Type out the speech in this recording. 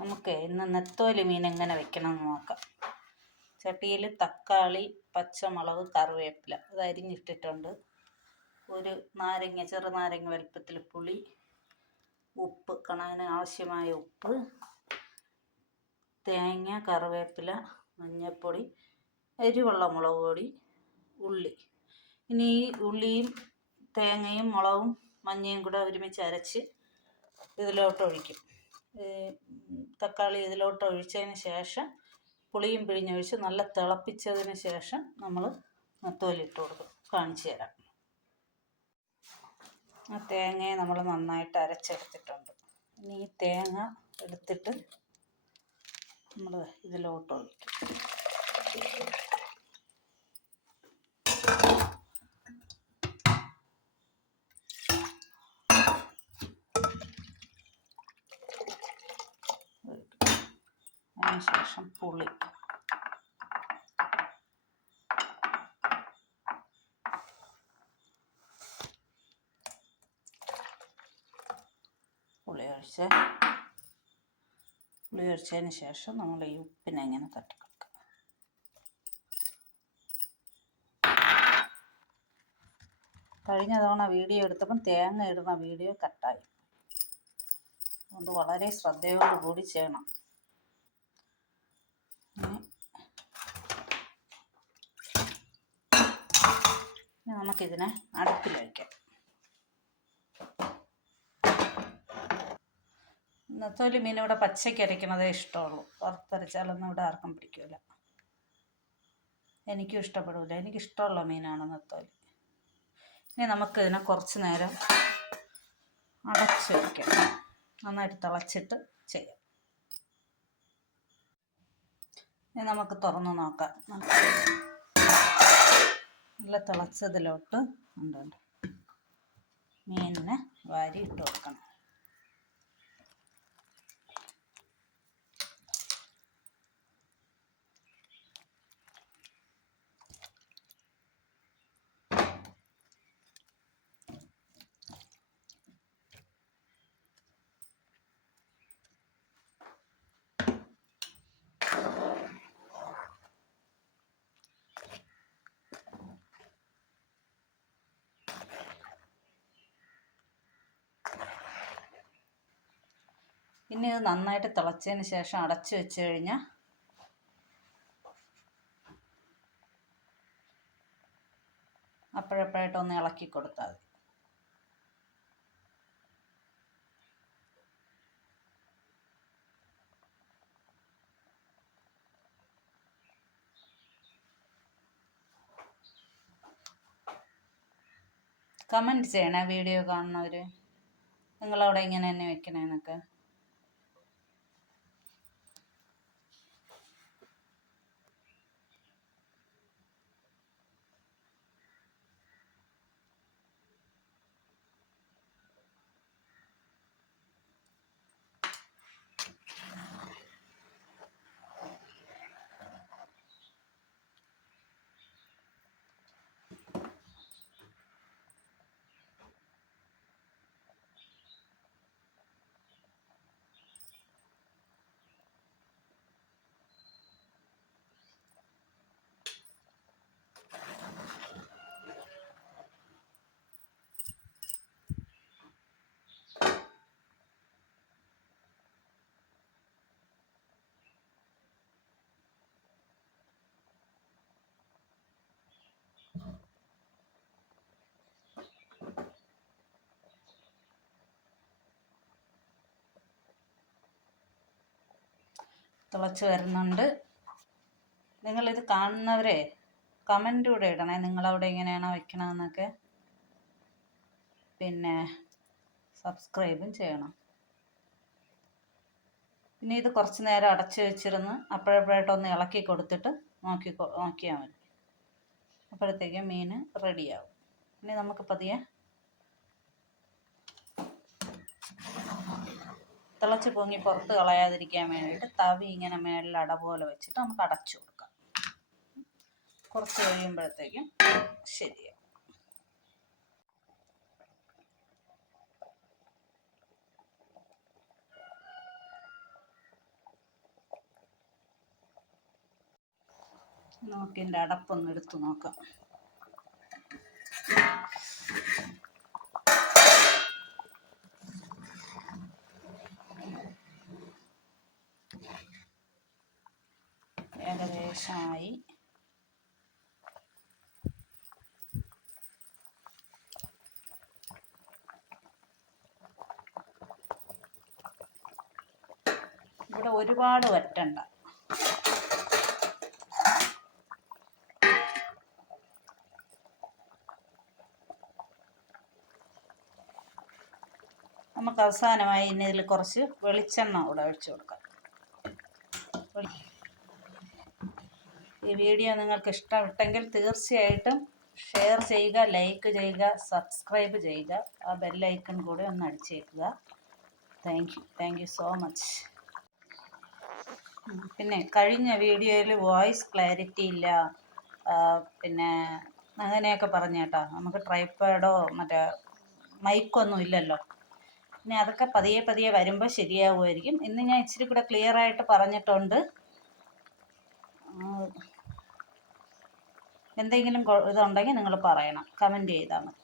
നമുക്ക് ഇന്ന് നെത്തോലി മീൻ എങ്ങനെ വെക്കണം എന്ന് നോക്കാം. ചട്ടിയിൽ തക്കാളി പച്ചമുളക് കറിവേപ്പില അത് അരിഞ്ഞിട്ടിട്ടുണ്ട്. ഒരു നാരങ്ങ ചെറുനാരങ്ങ വലുപ്പത്തിൽ പുളി ഉപ്പ് കണവിന് ആവശ്യമായ ഉപ്പ് തേങ്ങ കറിവേപ്പില മഞ്ഞൾപ്പൊടി എരിവെള്ള മുളക് പൊടി ഉള്ളി. ഇനി ഈ ഉള്ളിയും തേങ്ങയും മുളകും മഞ്ഞയും കൂടെ ഒരുമിച്ച് അരച്ച് ഇതിലോട്ട് ഒഴിക്കും. തക്കാളി ഇതിലോട്ട് ഒഴിച്ചതിന് ശേഷം പുളിയും പിഴിഞ്ഞൊഴിച്ച് നല്ല തിളപ്പിച്ചതിന് ശേഷം നമ്മൾ നെത്തോലി ഇട്ട് കൊടുക്കും. കാണിച്ചു തരാം. ആ തേങ്ങയെ നമ്മൾ നന്നായിട്ട് അരച്ചെടുത്തിട്ടുണ്ട്. ഇനി ഈ തേങ്ങ എടുത്തിട്ട് നമ്മൾ ഇതിലോട്ട് ഒഴിക്കും. അതിന് ശേഷം പുളി പുളി ഒഴിച്ച്. പുളി ഒഴിച്ചതിന് ശേഷം നമ്മൾ ഈ ഉപ്പിനെ ഇങ്ങനെ തട്ടി കഴിഞ്ഞ തവണ വീഡിയോ എടുത്തപ്പം തേങ്ങ ഇടുന്ന വീഡിയോ കട്ടായി. അതുകൊണ്ട് വളരെ ശ്രദ്ധയോടുകൂടി ചെയ്യണം ഇനി ഇനി നമുക്കിതിനെ അടുപ്പിൽ വയ്ക്കാം നത്തോലി മീൻ ഇവിടെ പച്ചയ്ക്ക് അരയ്ക്കുന്നതേ ഇഷ്ടമുള്ളൂ. വറുത്തരച്ചാലൊന്നും ഇവിടെ ആർക്കും പിടിക്കില്ല എനിക്കും ഇഷ്ടപ്പെടില്ല എനിക്കിഷ്ടമുള്ള മീനാണ് നത്തോലി ഇനി നമുക്കിതിനെ കുറച്ച് നേരം അടച്ച് വയ്ക്കാം നന്നായിട്ട് തിളച്ചിട്ട് ചെയ്യാം. ഇനി നമുക്ക് തുറന്നു നോക്കാം. നല്ല തിളച്ചതിലോട്ട് ഉണ്ട് മീനിനെ വാരി ഇട്ട് പിന്നെ ഇത് നന്നായിട്ട് തിളച്ചതിന് ശേഷം അടച്ചു വെച്ച് കഴിഞ്ഞാൽ അപ്പോഴപ്പോഴായിട്ട് ഒന്ന് ഇളക്കി കൊടുത്താൽ മതി. കമന്റ് ചെയ്യണേ വീഡിയോ കാണുന്നവർ നിങ്ങളവിടെ ഇങ്ങനെ തന്നെ വെക്കണേന്നൊക്കെ തിളച്ച് വരുന്നുണ്ട്. നിങ്ങളിത് കാണുന്നവരെ കമന്റ് കൂടെ ഇടണേ. നിങ്ങളവിടെ എങ്ങനെയാണോ വെക്കണമെന്നൊക്കെ പിന്നെ സബ്സ്ക്രൈബും ചെയ്യണം. പിന്നെ ഇത് കുറച്ച് നേരം അടച്ച് വെച്ചിരുന്ന് അപ്പോഴപ്പോഴായിട്ടൊന്ന് ഇളക്കി കൊടുത്തിട്ട് നോക്കി നോക്കിയാൽ മതി. അപ്പോഴത്തേക്കും മീൻ റെഡിയാവും ഇനി നമുക്ക് പതിയെ തിളച്ച് പൊങ്ങി പുറത്ത് കളയാതിരിക്കാൻ വേണ്ടിയിട്ട് തവി ഇങ്ങനെ മേളിൽ അട പോലെ വെച്ചിട്ട് നമുക്ക് അടച്ചു കൊടുക്കാം. കുറച്ച് കഴിയുമ്പോഴത്തേക്കും ശരിയാവും. നോക്കി എന്റെ അടപ്പൊന്ന് എടുത്തു നോക്കാം. ഏകദേശമായി ഇവിടെ ഒരുപാട് വറ്റണ്ട നമുക്ക് അവസാനമായി ഇനി ഇതിൽ കുറച്ച് വെളിച്ചെണ്ണ കൂടെ ഒഴിച്ചു കൊടുക്കാം. ഈ വീഡിയോ നിങ്ങൾക്ക് ഇഷ്ടപ്പെട്ടെങ്കിൽ തീർച്ചയായിട്ടും ഷെയർ ചെയ്യുക ലൈക്ക് ചെയ്യുക സബ്സ്ക്രൈബ് ചെയ്യുക. ആ ബെല്ലൈക്കൺ കൂടി ഒന്ന് അടിച്ചേക്കുക. Thank you thank you so much പിന്നെ കഴിഞ്ഞ വീഡിയോയിൽ വോയിസ് ക്ലാരിറ്റി ഇല്ല. പിന്നെ അങ്ങനെയൊക്കെ പറഞ്ഞു കേട്ടോ. നമുക്ക് ട്രൈപ്പാഡോ മറ്റേ മൈക്കൊന്നും ഇല്ലല്ലോ. പിന്നെ അതൊക്കെ പതിയെ പതിയെ വരുമ്പോൾ ശരിയാവുമായിരിക്കും. ഇന്ന് ഞാൻ ഇച്ചിരി കൂടെ ക്ലിയർ ആയിട്ട് പറഞ്ഞിട്ടുണ്ട്. എന്തെങ്കിലും ഇതുണ്ടെങ്കിൽ നിങ്ങൾ പറയണം. കമന്റ് ചെയ്താൽ മതി